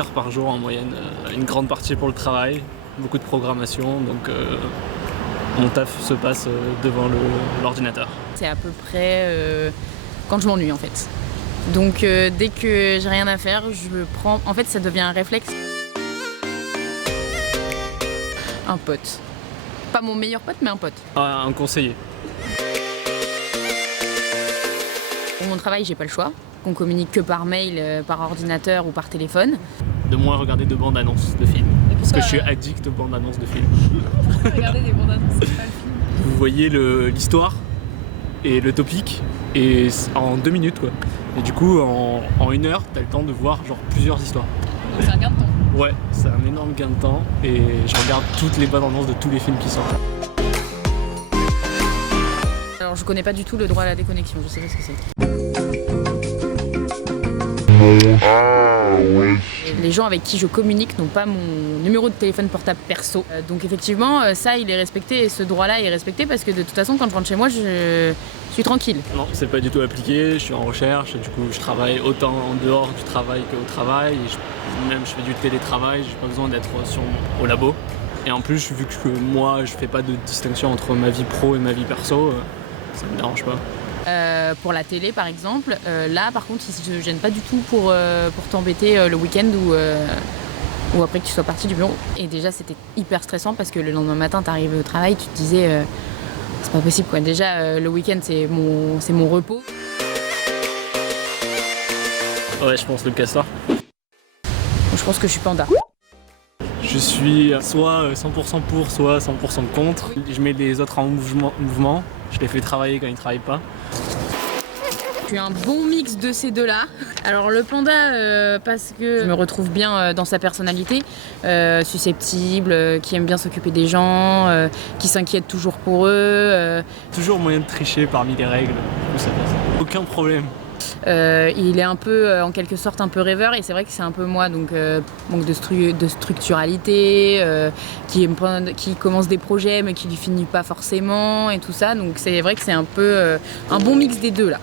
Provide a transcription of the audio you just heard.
heures par jour en moyenne, une grande partie pour le travail, beaucoup de programmation, donc mon taf se passe devant l'ordinateur. C'est à peu près quand je m'ennuie en fait. Donc dès que j'ai rien à faire, je le prends. En fait, ça devient un réflexe. Un pote. Pas mon meilleur pote, mais un pote. Ah, un conseiller. Pour mon travail, j'ai pas le choix. Qu'on communique que par mail, par ordinateur ou par téléphone. De moins regarder de bandes annonces de films. Parce que je suis addict aux bandes annonces de films. Regardez des bandes annonces, c'est pas le film. Vous voyez l'histoire et le topic et en 2 minutes quoi. Et du coup en 1 heure t'as le temps de voir genre plusieurs histoires. Donc c'est un gain de temps. Ouais, c'est un énorme gain de temps et je regarde toutes les bandes annonces de tous les films qui sortent. Alors je connais pas du tout le droit à la déconnexion, je sais pas ce que c'est. Les gens avec qui je communique n'ont pas mon numéro de téléphone portable perso. Donc effectivement, ça il est respecté et ce droit-là est respecté parce que de toute façon quand je rentre chez moi, je suis tranquille. Non, c'est pas du tout appliqué, je suis en recherche et du coup je travaille autant en dehors du travail qu'au travail. Et même je fais du télétravail, j'ai pas besoin d'être au labo. Et en plus, vu que moi je fais pas de distinction entre ma vie pro et ma vie perso, ça me dérange pas. Pour la télé par exemple, là par contre ils se gênent pas du tout pour t'embêter le week-end ou après que tu sois parti du bureau. Et déjà c'était hyper stressant parce que le lendemain matin t'arrives au travail, tu te disais c'est pas possible quoi. Déjà le week-end c'est mon repos. Ouais, je pense le castor. Je pense que je suis panda. Je suis soit 100% pour, soit 100% contre. Je mets les autres en mouvement. Je les fais travailler quand ils ne travaillent pas. Je suis un bon mix de ces deux-là. Alors le panda, parce que je me retrouve bien dans sa personnalité, susceptible, qui aime bien s'occuper des gens, qui s'inquiète toujours pour eux. Toujours moyen de tricher parmi les règles. Ça passe. Aucun problème. Il est un peu, en quelque sorte, un peu rêveur et c'est vrai que c'est un peu moi, donc manque de structuralité, qui commence des projets mais qui ne finit pas forcément et tout ça, donc c'est vrai que c'est un peu un bon mix des deux là.